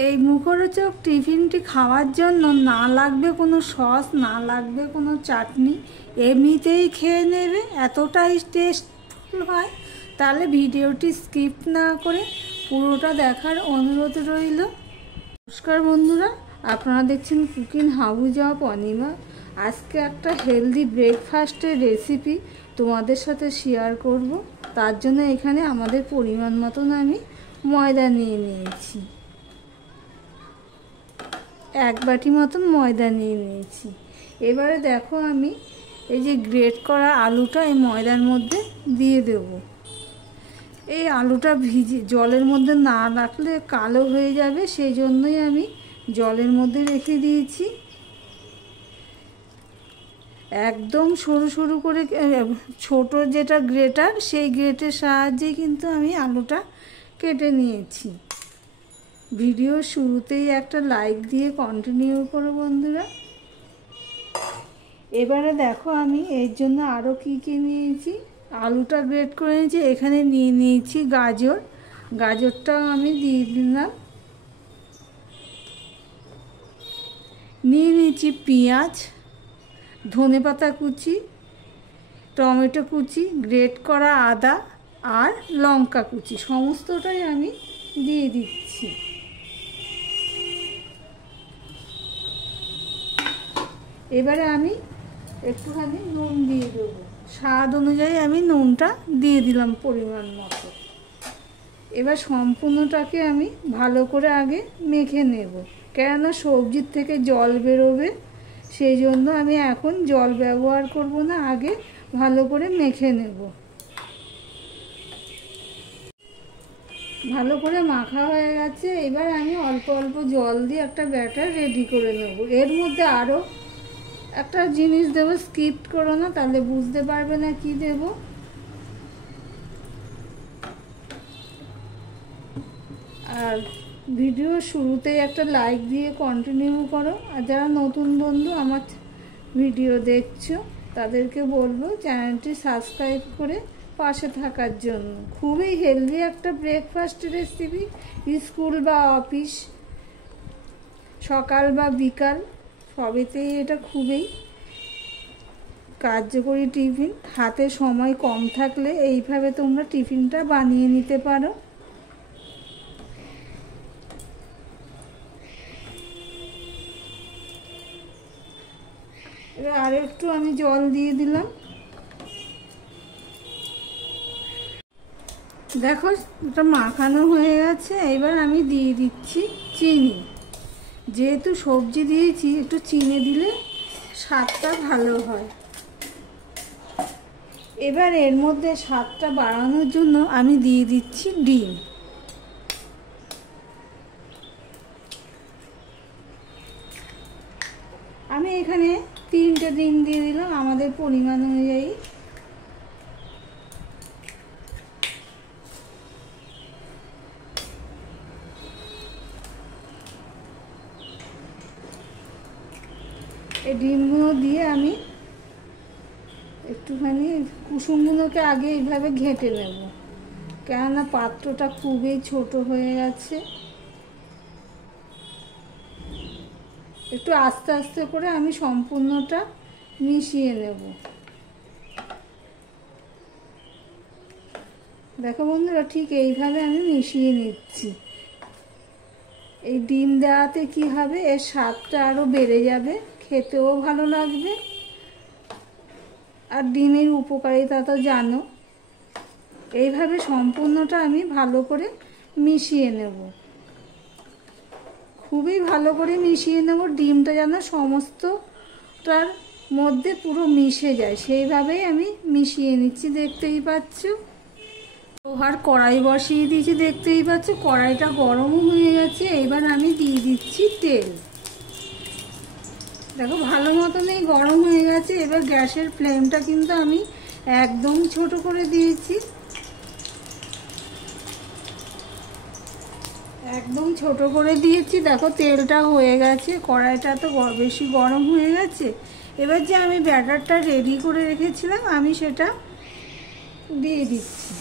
এই মুখরোচক টিফিনটি খাওয়ার জন্য না লাগবে কোনো সস, না লাগবে কোনো চাটনি, এমনিতেই খেয়ে নেবে, এতটাই টেস্টফুল হয়। তাহলে ভিডিওটি স্কিপ না করে পুরোটা দেখার অনুরোধ রইল। নমস্কার বন্ধুরা, আপনারা দেখছেন কুকিং হাউস অফ অনিমা। আজকে একটা হেলদি ব্রেকফাস্টের রেসিপি তোমাদের সাথে শেয়ার করব। তার জন্য এখানে আমাদের পরিমাণ মতন আমি ময়দা নিয়ে নিয়েছি, 1 বাটি মতন ময়দা নিয়ে নিয়েছি। এবারে দেখো আমি এই যে গ্রেট করা আলুটা এই ময়দার মধ্যে দিয়ে দেব। এই আলুটা জলের মধ্যে না রাখলে কালো হয়ে যাবে, সেই জন্যই আমি জলের মধ্যে রেখে দিয়েছি। একদম সরু সরু করে, ছোট যেটা গ্রেটার, সেই গ্রেটের সাহায্যে কিন্তু আমি আলুটা কেটে নিয়েছি। ভিডিও শুরুতেই একটা লাইক দিয়ে কন্টিনিউ করো বন্ধুরা। এবারে দেখো আমি এর জন্য আরও কী নিয়েছি। আলুটা গ্রেট করে নিয়েছি, এখানে নিয়ে নিয়েছি গাজর, গাজরটাও আমি দিয়ে দিলাম। নিয়ে নিয়েছি পেঁয়াজ, ধনেপাতা কুচি, টমেটো কুচি, গ্রেট করা আদা আর লঙ্কা কুচি, সমস্তটাই আমি দিয়ে দিচ্ছি। এবারে আমি একটুখানি নুন দিয়ে দেবো, স্বাদ অনুযায়ী আমি নুনটা দিয়ে দিলাম পরিমাণ মতো। এবার সম্পূর্ণটাকে আমি ভালো করে আগে মেখে নেব, কেননা সবজির থেকে জল বেরোবে, সেই জন্য আমি এখন জল ব্যবহার করব না, আগে ভালো করে মেখে নেব। ভালো করে মাখা হয়ে গেছে। এবার আমি অল্প অল্প জল দিয়ে একটা ব্যাটার রেডি করে নেব। এর মধ্যে আরও একটা জিনিস দেবো, স্কিপ করো না, তাহলে বুঝতে পারবে না কি দেব। আর ভিডিও শুরুতেই একটা লাইক দিয়ে কন্টিনিউ করো। আর যারা নতুন বন্ধু আমার ভিডিও দেখছো তাদেরকে বলবো চ্যানেলটি সাবস্ক্রাইব করে পাশে থাকার জন্য। খুবই হেলদি একটা ব্রেকফাস্ট রেসিপি, স্কুল বা অফিস, সকাল বা বিকাল সবেতেই এটা খুবই কার্যকরী টিফিন। হাতে সময় কম থাকলে এইভাবে তোমরা টিফিনটা বানিয়ে নিতে পারো। এবার আর একটু আমি জল দিয়ে দিলাম। দেখো এটা মাখানো হয়ে গেছে। এবার আমি দিয়ে দিচ্ছি চিনি। যেহেতু সবজি দিয়েছি, একটু চিনি দিলে স্বাদটা ভালো হয়। এবার এর মধ্যে স্বাদটা বাড়ানোর জন্য আমি দিয়ে দিচ্ছি ডিম। আমি এখানে 3টে ডিম দিয়ে দিলাম আমাদের পরিমাণ অনুযায়ী। এই ডিমগুলো দিয়ে আমি একটুখানি কুসুমগুলোকে আগে এইভাবে ঘেঁটে নেব, কেননা পাত্রটা খুবই ছোট হয়ে গেছে। একটু আস্তে আস্তে করে আমি সম্পূর্ণটা মিশিয়ে নেব। দেখো বন্ধুরা, ঠিক এইভাবে আমি মিশিয়ে নিচ্ছি। এই ডিম দেওয়াতে কি হবে, এর স্বাদটা আরও বেড়ে যাবে, খেতেও ভালো লাগবে। আর ডিমের উপকারিতা তো জানো। এইভাবে সম্পূর্ণটা আমি ভালো করে মিশিয়ে নেব, খুবই ভালো করে মিশিয়ে নেব। ডিমটা যেন সমস্তটার মধ্যে পুরো মিশে যায়, সেইভাবেই আমি মিশিয়ে নিচ্ছি। দেখতেই পাচ্ছ, আর কড়াই বসিয়ে দিয়েছি, দেখতেই পাচ্ছ কড়াইটা গরমও হয়ে গেছে। এবার আমি দিয়ে দিচ্ছি তেল। দেখো ভালো মতনই গরম হয়ে গেছে। এবার গ্যাসের ফ্লেমটা কিন্তু আমি একদম ছোট করে দিয়েছি, একদম ছোট করে দিয়েছি। দেখো তেলটা হয়ে গেছে, কড়াইটা তো বেশি গরম হয়ে গেছে। এবার যে আমি ব্যাটারটা রেডি করে রেখেছিলাম আমি সেটা দিয়ে দিচ্ছি।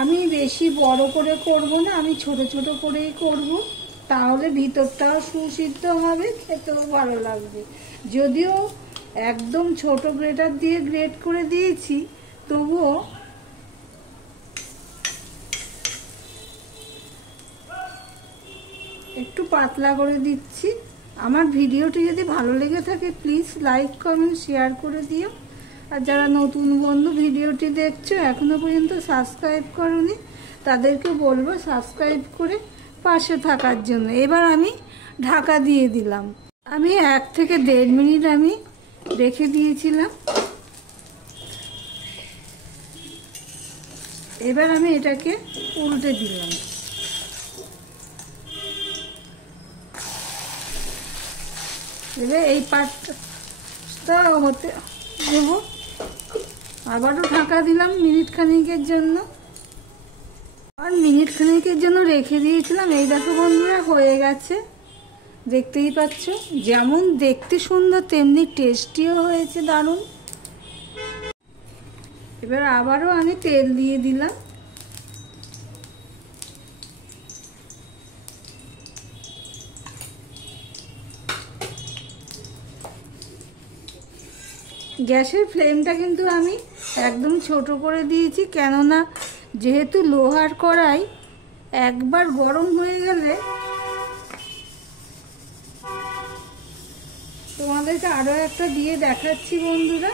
আমি বেশি বড় করে করব না, আমি ছোট ছোট করেই করব। তাহলে ভিতরটাও সুসিদ্ধ হবে, খেতেও ভালো লাগবে। যদিও একদম ছোট গ্রেটার দিয়ে গ্রেট করে দিয়েছি, তবুও একটু পাতলা করে দিচ্ছি। আমার ভিডিওটি যদি ভালো লেগে থাকে প্লিজ লাইক কমেন্ট শেয়ার করে দিও। আর যারা নতুন বন্ধু ভিডিওটি দেখছো এখনো পর্যন্ত সাবস্ক্রাইব করোনি, তাদেরকে বলবো সাবস্ক্রাইব করে পাশে থাকার জন্য। এবার আমি ঢাকা দিয়ে দিলাম। আমি 1 থেকে 1.5 মিনিট আমি রেখে দিয়েছিলাম। এবার আমি এটাকে উল্টে দিলাম। এবার এই পাটটা হতে দেব, আবারও ঢাকা দিলাম মিনিট খানিকের জন্য। আর মিনিট খানিকের জন্য রেখে দিয়েছিলাম। এই দেখো বন্ধুরা, হয়ে গেছে, দেখতেই পাচ্ছ। যেমন দেখতে সুন্দর তেমনি টেস্টিও হয়েছে দারুণ। এবার আবারও আমি তেল দিয়ে দিলাম। গ্যাসের ফ্লেমটা কিন্তু আমি একদম ছোট করে দিয়েছি, কেননা যেহেতু লোহার কড়াই একবার গরম হয়ে গেলে, তোমাদেরকে আরো একটা দিয়ে দেখাচ্ছি বন্ধুরা।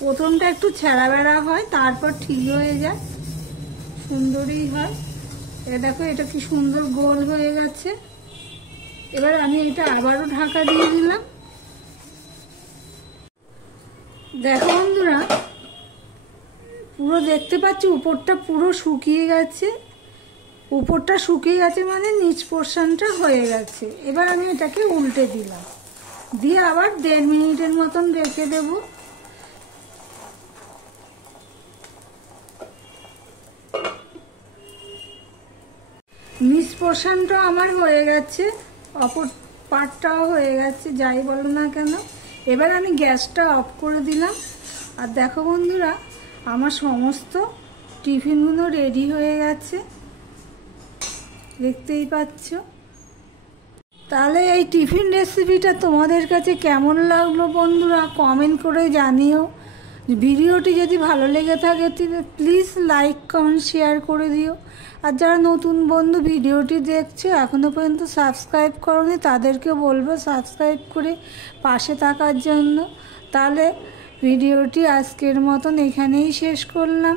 প্রথমটা একটু ছেঁড়া বেড়া হয়, তারপর ঠিক হয়ে যায়, সুন্দরই হয়। এ দেখো, এটা কি সুন্দর গোল হয়ে গেছে। এবার আমি এটা আবারও ঢাকা দিয়ে দিলাম। দেখো বন্ধুরা, পুরো দেখতে পাচ্ছি উপরটা পুরো শুকিয়ে গেছে। উপরটা শুকিয়ে গেছে মানে নিচ পোর্শনটা হয়ে গেছে। এবার আমি এটাকে উল্টে দিলাম, দিয়ে আবার 1.5 মিনিটের মতন রেখে দেব। নিচ পোর্শনটা আমার হয়ে গেছে, অপর পাটটাও হয়ে গেছে, যাই বলো না কেন। এবার আমি গ্যাসটা অফ করে দিলাম। আর দেখো বন্ধুরা, আমার সমস্ত টিফিনগুলো রেডি হয়ে গেছে, দেখতেই পাচ্ছ। তাহলে এই টিফিন রেসিপিটা তোমাদের কাছে কেমন লাগলো বন্ধুরা, কমেন্ট করে জানিও। ভিডিওটি যদি ভালো লেগে থাকে প্লিজ লাইক কমেন্ট শেয়ার করে দিও। আর যারা নতুন বন্ধু ভিডিওটি দেখছো এখনো পর্যন্ত সাবস্ক্রাইব করোনি, তাদেরকে বলবো সাবস্ক্রাইব করে পাশে থাকার জন্য। তাহলে ভিডিওটি আজকের মতন এখানেই শেষ করলাম।